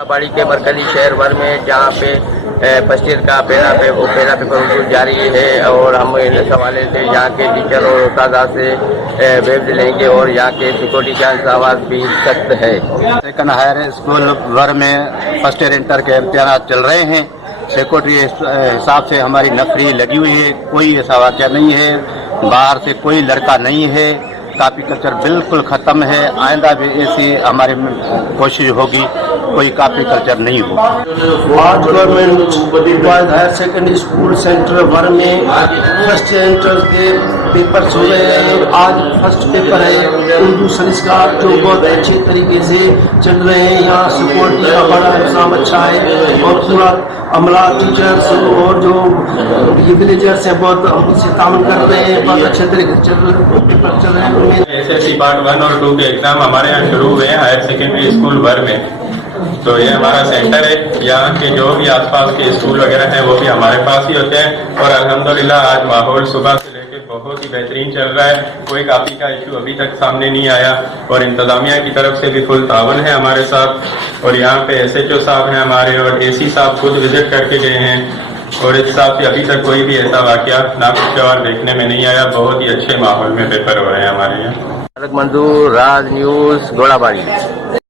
बाड़ी के मरकजी शहर भर में जहाँ पे फर्स्ट ईयर का पहला पेपर उर्दू जारी है और हम इस हवाले से यहाँ के टीचर और उस्ताद से वेब लेंगे और यहाँ के सिक्योरिटी का इंतजाम भी सख्त है। सेकंड हायर स्कूल भर में फर्स्ट ईयर इंटर के इम्तिहान चल रहे हैं। सिक्योरिटी हिसाब से हमारी नफरी लगी हुई है, कोई ऐसा वाक़या नहीं है, बाहर से कोई लड़का नहीं है, कापी कल्चर बिल्कुल ख़त्म है। आइंदा भी ऐसी हमारी कोशिश होगी, कोई कापी कल्चर नहीं होगा। आज government boys higher secondary school centre भर में फर्स्ट ईयर इंटर के पेपर हो रहे हैं। आज फर्स्ट पेपर है उर्दू संस्कार जो बहुत अच्छी तरीके से चल रहे हैं। यहाँ सिक्योरिटी का बड़ा इंतजाम अच्छा है और पूरा अमला टीचर्स और जो ये विलेजर्स हैं बहुत हमसे ताउन कर रहे हैं। बहुत अच्छे तरीके से पेपर चल रहे हैं। एसएससी पार्ट 1 और 2 के एग्जाम हमारे यहाँ शुरू हुए हैं हायर सेकेंडरी स्कूल भर में। तो ये हमारा सेंटर है, यहाँ के जो भी आसपास के स्कूल वगैरह हैं वो भी हमारे पास ही होते हैं और अल्हम्दुलिल्लाह आज माहौल सुबह से लेकर बहुत ही बेहतरीन चल रहा है। कोई कापी का इशू अभी तक सामने नहीं आया और इंतजामिया की तरफ से भी फुल तावन है हमारे साथ। और यहाँ पे SHO साहब हैं हमारे और AC साहब खुद विजिट करके गए हैं और इस हिसाब से अभी तक कोई भी ऐसा वाकया नाखुशगवार देखने में नहीं आया। बहुत ही अच्छे माहौल में पेपर हो रहे हैं हमारे यहाँ। मंजूर राज न्यूज़ गोलाबाड़ी।